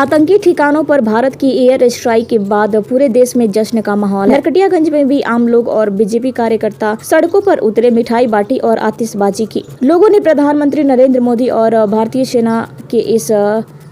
आतंकी ठिकानों पर भारत की एयर स्ट्राइक के बाद पूरे देश में जश्न का माहौल है। नरकटियागंज में भी आम लोग और बीजेपी कार्यकर्ता सड़कों पर उतरे, मिठाई बांटी और आतिशबाजी की। लोगों ने प्रधानमंत्री नरेंद्र मोदी और भारतीय सेना के इस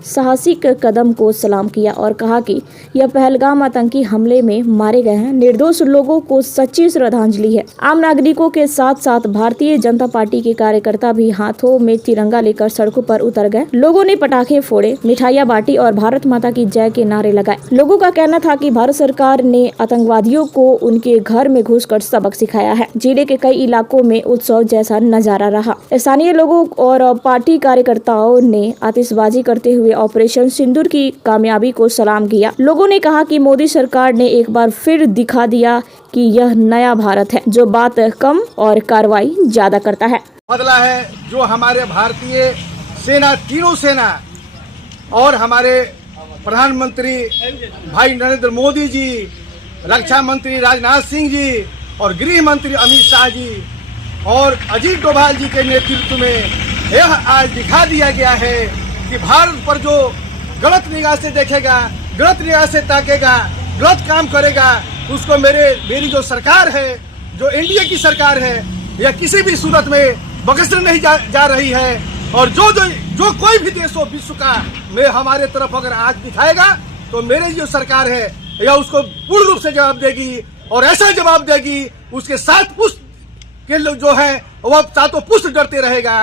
साहसिक कदम को सलाम किया और कहा कि यह पहलगाम आतंकी हमले में मारे गए हैं निर्दोष लोगों को सच्ची श्रद्धांजलि है। आम नागरिकों के साथ साथ भारतीय जनता पार्टी के कार्यकर्ता भी हाथों में तिरंगा लेकर सड़कों पर उतर गए। लोगों ने पटाखे फोड़े, मिठाइयां बांटी और भारत माता की जय के नारे लगाए। लोगों का कहना था कि भारत सरकार ने आतंकवादियों को उनके घर में घुसकर सबक सिखाया है। जिले के कई इलाकों में उत्सव जैसा नजारा रहा। स्थानीय लोगों और पार्टी कार्यकर्ताओं ने आतिशबाजी करते हुए ऑपरेशन सिंदूर की कामयाबी को सलाम किया। लोगों ने कहा कि मोदी सरकार ने एक बार फिर दिखा दिया कि यह नया भारत है जो बात कम और कार्रवाई ज्यादा करता है। बदला है जो हमारे भारतीय सेना, तीनों सेना और हमारे प्रधानमंत्री भाई नरेंद्र मोदी जी, रक्षा मंत्री राजनाथ सिंह जी और गृह मंत्री अमित शाह जी और अजीत डोभाल जी के नेतृत्व में यह आज दिखा दिया गया है कि भारत पर जो गलत निगाह से देखेगा, गलत निगाह से ताकेगा, गलत काम करेगा, उसको मेरी जो सरकार है, जो एनडीए की सरकार है, यह किसी भी सूरत में बख्शने नहीं जा रही है। और जो कोई भी देश हो विश्व का में हमारे तरफ अगर आज दिखाएगा तो मेरी जो सरकार है यह उसको पूर्ण रूप से जवाब देगी और ऐसा जवाब देगी उसके साथ पुष्ट के लोग जो है वह सातों पुष्ट डरते रहेगा।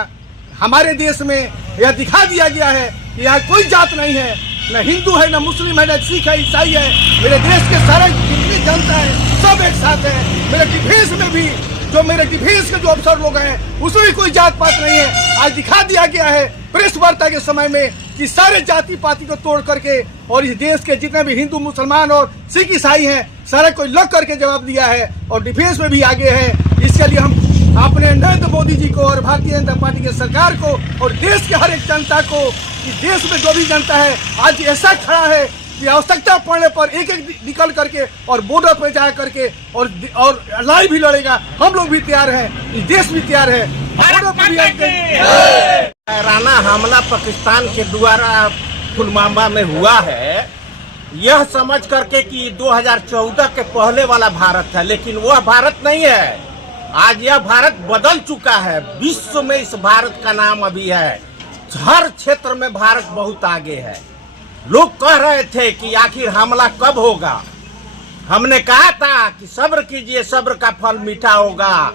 हमारे देश में यह दिखा दिया गया है कि यहाँ कोई जात नहीं है, न हिंदू है, न मुस्लिम है, न सिख है, ईसाई है। मेरे देश के सारे जितनी जनता है सब एक साथ है। मेरे डिफेंस में भी मेरे डिफेंस के जो अफसर लोग हैं उसमें भी कोई जात पात नहीं है। आज दिखा दिया गया है प्रेस वार्ता के समय में कि सारे जाति पाति को तोड़ करके और इस देश के जितने भी हिंदू, मुसलमान और सिख ईसाई हैं सारे को लग करके जवाब दिया है और डिफेंस में भी आगे है। इसके लिए हम अपने नरेंद्र मोदी जी को और भारतीय जनता पार्टी के सरकार को और देश के हर एक जनता को, इस देश में जो भी जनता है आज ऐसा खड़ा है कि आवश्यकता पड़ने पर एक निकल करके और बॉर्डर पर जा करके और लड़ाई भी लड़ेगा। हम लोग भी तैयार हैं, इस देश भी तैयार है। राना हमला पाकिस्तान के द्वारा पुलवामा में हुआ है, यह समझ करके कि 2014 के पहले वाला भारत है, लेकिन वह भारत नहीं है। आज यह भारत बदल चुका है। विश्व में इस भारत का नाम अभी है। हर क्षेत्र में भारत बहुत आगे है। लोग कह रहे थे कि आखिर हमला कब होगा। हमने कहा था कि सब्र कीजिए, सब्र का फल मीठा होगा।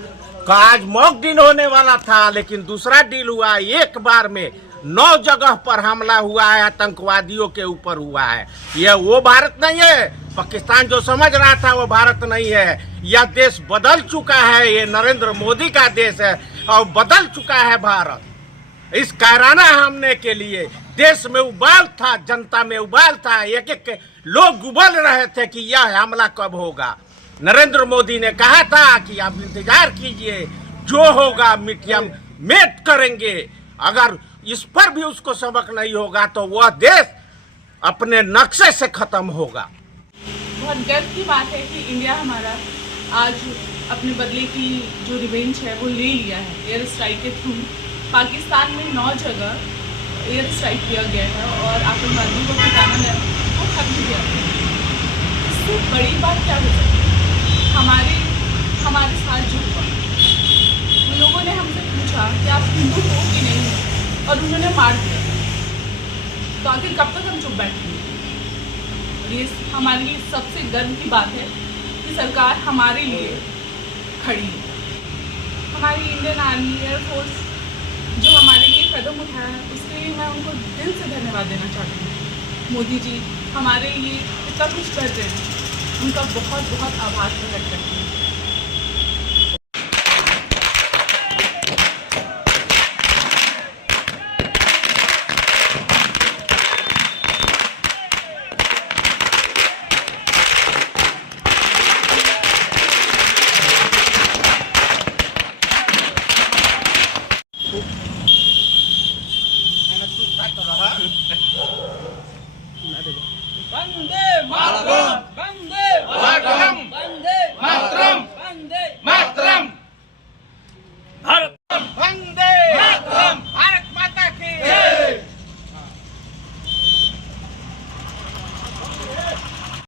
आज मॉक डील होने वाला था, लेकिन दूसरा डील हुआ। एक बार में 9 जगह पर हमला हुआ है, आतंकवादियों के ऊपर हुआ है। यह वो भारत नहीं है। पाकिस्तान जो समझ रहा था वो भारत नहीं है। यह देश बदल चुका है। ये नरेंद्र मोदी का देश है और बदल चुका है भारत। इस कायराना हमले के लिए देश में उबाल था, जनता में उबाल था। एक लोग उबल रहे थे कि यह हमला कब होगा। नरेंद्र मोदी ने कहा था कि आप इंतजार कीजिए, जो होगा मीडियम मेट करेंगे। अगर इस पर भी उसको सबक नहीं होगा तो वह देश अपने नक्शे से खत्म होगा। बहुत गर्व की बात है कि इंडिया हमारा आज अपने बदले की जो रिवेंज है वो ले लिया है। एयर स्ट्राइक के थ्रू पाकिस्तान में 9 जगह एयर स्ट्राइक किया गया है और आतंकवादियों को ठिकाना वो खत्म किया गया। इससे बड़ी बात क्या हो सकती है? हमारे साथ जो हुआ, उन लोगों ने हमसे पूछा कि आप हिंदू हो कि नहीं हो, और उन्होंने मार दिया। तो आखिर कब तक हम चुप बैठेंगे? और ये हमारे लिए सबसे गर्व की बात है कि सरकार हमारे लिए खड़ी है। हमारी इंडियन आर्मी, एयरफोर्स जो हमारे लिए कदम उठाया है उसके लिए मैं उनको दिल से धन्यवाद देना चाहती हूँ। मोदी जी हमारे लिए इतना कुछ कर रहे हैं, उनका बहुत बहुत आभार प्रकट करती हूँ। वंदे मातरम।